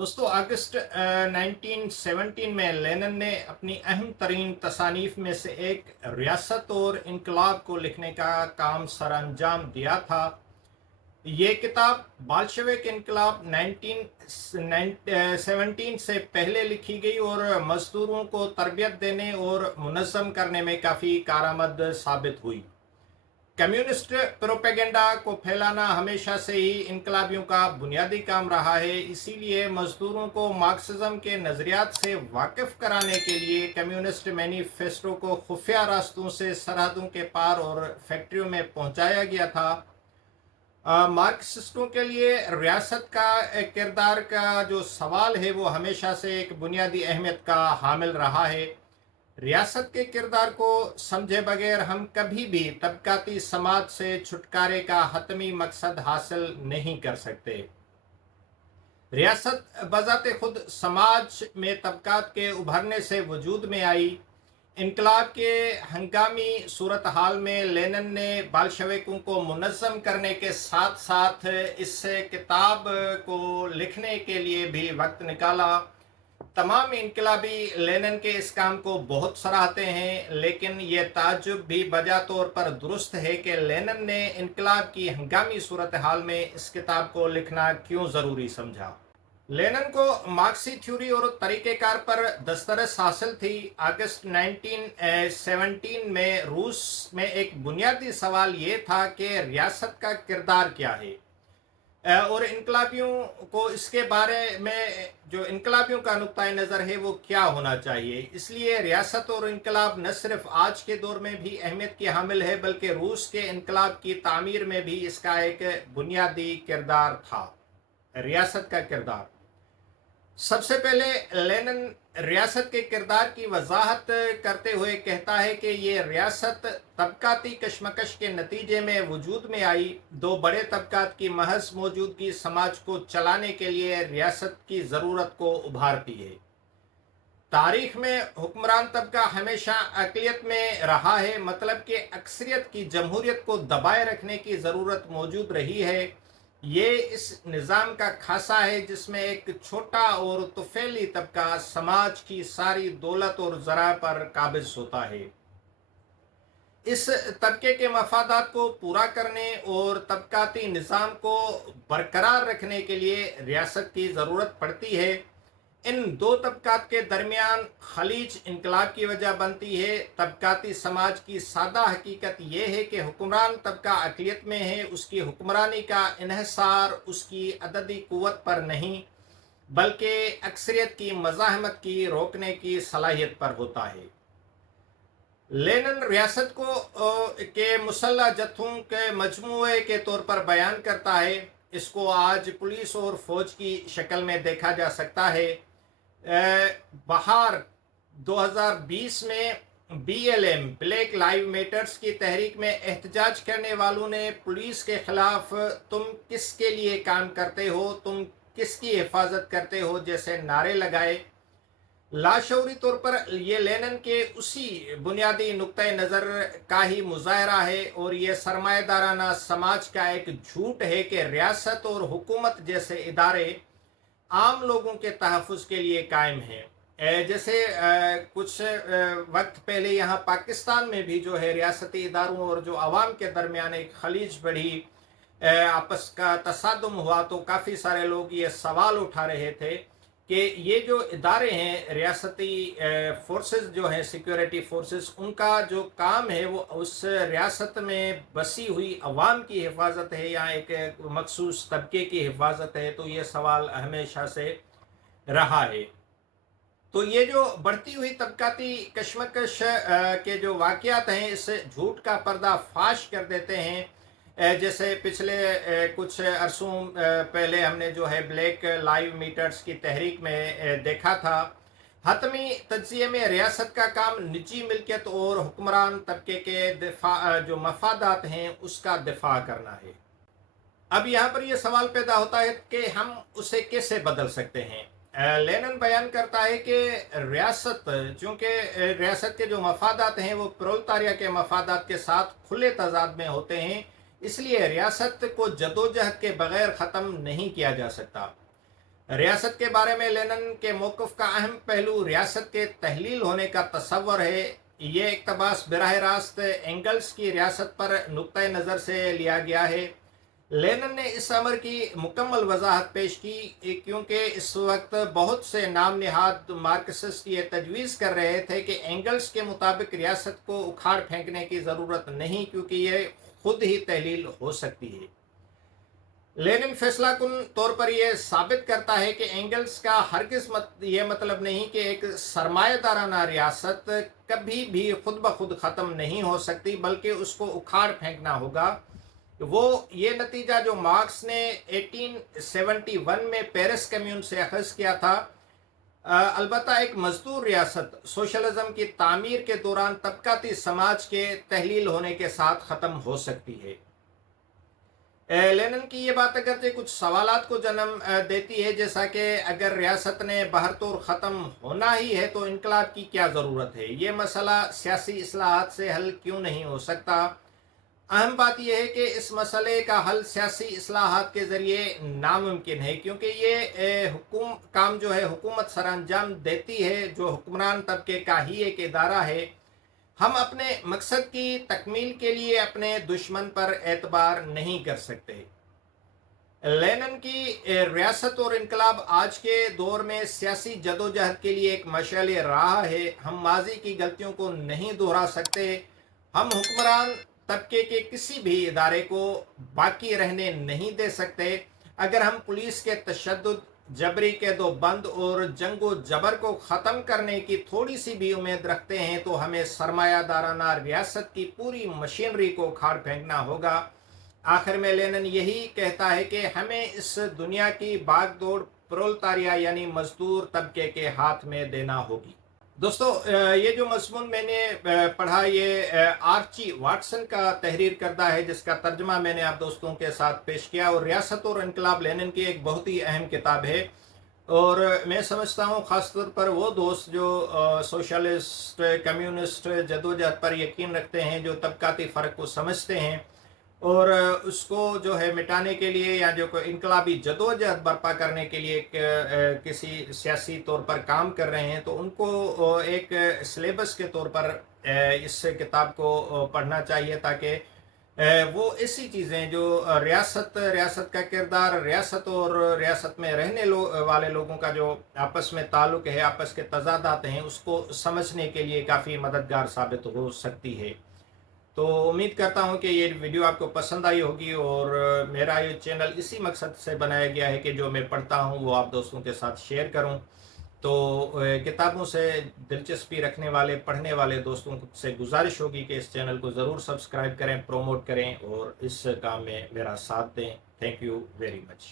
दोस्तों अगस्त 1917 में लेनिन ने अपनी अहम तरीन तसानीफ में से एक रियासत और इनकलाब को लिखने का काम सर अंजाम दिया था। ये किताब बाल्शविक इनकलाब 1917 से पहले लिखी गई और मजदूरों को तरबियत देने और मुनज़्ज़म करने में काफ़ी कारआमद साबित हुई। कम्युनिस्ट प्रोपेगेंडा को फैलाना हमेशा से ही इनकलाबियों का बुनियादी काम रहा है। इसीलिए मजदूरों को मार्क्सिज्म के नज़रियात से वाकिफ कराने के लिए कम्युनिस्ट मैनिफेस्टो को खुफिया रास्तों से सरहदों के पार और फैक्ट्रियों में पहुंचाया गया था। मार्क्सिस्टों के लिए रियासत का किरदार का जो सवाल है वो हमेशा से एक बुनियादी अहमियत का हामिल रहा है। रियासत के किरदार को समझे बगैर हम कभी भी तबकाती समाज से छुटकारे का हतमी मकसद हासिल नहीं कर सकते। रियासत बजाते खुद समाज में तबकात के उभरने से वजूद में आई। इनकलाब के हंगामी सूरत हाल में लेनिन ने बाल्शविकों को मुनज़्ज़म करने के साथ साथ इस किताब को लिखने के लिए भी वक्त निकाला। तमाम इनकलाबी लेनिन के इस काम को बहुत सराहते हैं, लेकिन ये ताज्जुब भी बजा तौर पर दुरुस्त है कि लेनिन ने इनकलाब की हंगामी सूरत हाल में इस किताब को लिखना क्यों ज़रूरी समझा। लेनिन को मार्क्सी थ्योरी और तरीक़ेकार पर दस्तरस हासिल थी। अगस्त 1917 में रूस में एक बुनियादी सवाल ये था कि रियासत का किरदार क्या है और इनकलाबियों को इसके बारे में जो इनकलाबियों का नुक्ताए नज़र है वो क्या होना चाहिए। इसलिए रियासत और इनकलाब न सिर्फ आज के दौर में भी अहमियत की हामिल है बल्कि रूस के इनकलाब की तामीर में भी इसका एक बुनियादी किरदार था। रियासत का किरदार, सबसे पहले लेनिन रियासत के किरदार की वजाहत करते हुए कहता है कि ये रियासत तबकाती कशमकश के नतीजे में वजूद में आई। दो बड़े तबकात की महज मौजूदगी समाज को चलाने के लिए रियासत की ज़रूरत को उभारती है। तारीख में हुक्मरान तबका हमेशा अक़लियत में रहा है, मतलब कि अक्सरियत की जमहूरियत को दबाए रखने की ज़रूरत मौजूद रही है। ये इस निज़ाम का खासा है जिसमें एक छोटा और तुफैली तबका समाज की सारी दौलत और ज़रा पर काबिज होता है। इस तबके के मफादात को पूरा करने और तबकाती निज़ाम को बरकरार रखने के लिए रियासत की ज़रूरत पड़ती है। इन दो तबकात के दरमियान खलीज इनकलाब की वजह बनती है। तबकाती समाज की सादा हकीकत यह है कि हुक्मरान तबका अक़लियत में है, उसकी हुक्मरानी का इन्हिसार उसकी अददी कुव्वत पर नहीं बल्कि अक्सरियत की मज़ाहमत की रोकने की सलाहियत पर होता है। लेनिन रियासत को के मुसल्लह जत्थों के मजमूए के तौर पर बयान करता है। इसको आज पुलिस और फौज की शक्ल में देखा जा सकता है। बहार 2020 में BLM ब्लैक लाइव मैटर्स की तहरीक में एहतजाज करने वालों ने पुलिस के खिलाफ तुम किसके लिए काम करते हो, तुम किसकी हिफाजत करते हो जैसे नारे लगाए। लाशऊरी तौर पर ये लेनिन के उसी बुनियादी नुक्ते नज़र का ही मुजाहरा है और ये सरमाएदाराना समाज का एक झूठ है कि रियासत और हुकूमत जैसे इदारे आम लोगों के तहफ़्फ़ुज़ के लिए कायम हैं। जैसे कुछ वक्त पहले यहाँ पाकिस्तान में भी जो है रियासती इदारों और जो आवाम के दरमियान एक खलीज बढ़ी, आपस का तसादुम हुआ, तो काफ़ी सारे लोग ये सवाल उठा रहे थे कि ये जो इदारे हैं रियासती फोर्सेस जो हैं सिक्योरिटी फोर्सेस, उनका जो काम है वो उस रियासत में बसी हुई अवाम की हिफाजत है या एक मखसूस तबके की हिफाजत है। तो ये सवाल हमेशा से रहा है। तो ये जो बढ़ती हुई तबकाती कशमकश के जो वाक़यात हैं इस झूठ का पर्दा फाश कर देते हैं। जैसे पिछले कुछ अरसों पहले हमने जो है ब्लैक लाइव मीटर्स की तहरीक में देखा था। हतमी तज्ज़िये में रियासत का काम निजी मिल्कियत और हुक्मरान तबके के दिफा जो मफादात हैं उसका दिफा करना है। अब यहाँ पर यह सवाल पैदा होता है कि हम उसे कैसे बदल सकते हैं। लेनिन बयान करता है कि रियासत, चूँकि रियासत के जो मफादात हैं वो प्रोलेतारिया के मफादात के साथ खुले तज़ाद में होते हैं, इसलिए रियासत को जदोजहद के बगैर ख़त्म नहीं किया जा सकता। रियासत के बारे में लेनिन के मौक़िफ़ का अहम पहलू रियासत के तहलील होने का तसव्वुर है। ये इक़्तिबास बराह रास्त एंगल्स की रियासत पर नुक्ता नज़र से लिया गया है। लेनिन ने इस अमर की मुकम्मल वजाहत पेश की क्योंकि इस वक्त बहुत से नाम निहाद मार्क्सिस्ट ये तजवीज़ कर रहे थे कि एंगल्स के मुताबिक रियासत को उखाड़ फेंकने की ज़रूरत नहीं, क्योंकि ये खुद ही तहलील हो सकती है। लेनिन फैसला कुन तौर पर यह साबित करता है कि एंगल्स का हरगिज़ ये मतलब नहीं कि एक सरमायादाराना रियासत कभी भी खुद ब खुद ख़त्म नहीं हो सकती, बल्कि उसको उखाड़ फेंकना होगा। वो ये नतीजा जो मार्क्स ने 1871 में पेरिस कम्यून से अखज़ किया था, अलबत्ता एक मजदूर रियासत सोशलिज्म की तामीर के दौरान तबकाती समाज के तहलील होने के साथ ख़त्म हो सकती है। लेनिन की ये बात अगरचे कुछ सवालात को जन्म देती है, जैसा कि अगर रियासत ने बहरतौर ख़त्म होना ही है तो इनकलाब की क्या ज़रूरत है, ये मसला सियासी इस्लाहात से हल क्यों नहीं हो सकता। अहम बात यह है कि इस मसले का हल सियासी इस्लाहात के ज़रिए नामुमकिन है, क्योंकि ये हुकूम काम जो है हुकूमत सर अंजाम देती है, जो हुक्मरान तबके का ही एक इदारा है। हम अपने मकसद की तकमील के लिए अपने दुश्मन पर एतबार नहीं कर सकते। लेनिन की रियासत और इनकलाब आज के दौर में सियासी जदोजहद के लिए एक मशाल राह है। हम माजी की गलतियों को नहीं दोहरा सकते। हम हुक्मरान तबके के किसी भी इदारे को बाकी रहने नहीं दे सकते। अगर हम पुलिस के तशद्दुद, जबरी के दो बंद और जंगो जबर को ख़त्म करने की थोड़ी सी भी उम्मीद रखते हैं तो हमें सरमायादाराना रियासत की पूरी मशीनरी को उखाड़ फेंकना होगा। आखिर में लेनिन यही कहता है कि हमें इस दुनिया की बागडोर प्रोलेटारिया यानी मजदूर तबके के हाथ में देना होगी। दोस्तों, ये जो मज़मून मैंने पढ़ा ये आर्ची वाटसन का तहरीर करदा है, जिसका तर्जमा मैंने आप दोस्तों के साथ पेश किया। और रियासत और इनकलाब लेनिन की एक बहुत ही अहम किताब है, और मैं समझता हूँ ख़ास तौर पर वो दोस्त जो सोशलिस्ट कम्युनिस्ट जदोजहद पर यकीन रखते हैं, जो तबकाती फ़र्क को समझते हैं और उसको जो है मिटाने के लिए या जो इनकलाबी जदोजहद बर्पा करने के लिए किसी सियासी तौर पर काम कर रहे हैं, तो उनको एक सिलेबस के तौर पर इस किताब को पढ़ना चाहिए, ताकि वो ऐसी चीज़ें जो रियासत का किरदार, रियासत और रियासत में रहने वाले लोगों का जो आपस में ताल्लुक़ है, आपस के तज़ादात हैं, उसको समझने के लिए काफ़ी मददगार साबित हो सकती है। तो उम्मीद करता हूं कि ये वीडियो आपको पसंद आई होगी, और मेरा ये चैनल इसी मकसद से बनाया गया है कि जो मैं पढ़ता हूं वो आप दोस्तों के साथ शेयर करूं। तो किताबों से दिलचस्पी रखने वाले पढ़ने वाले दोस्तों से गुजारिश होगी कि इस चैनल को ज़रूर सब्सक्राइब करें, प्रमोट करें और इस काम में मेरा साथ दें। Thank you very much.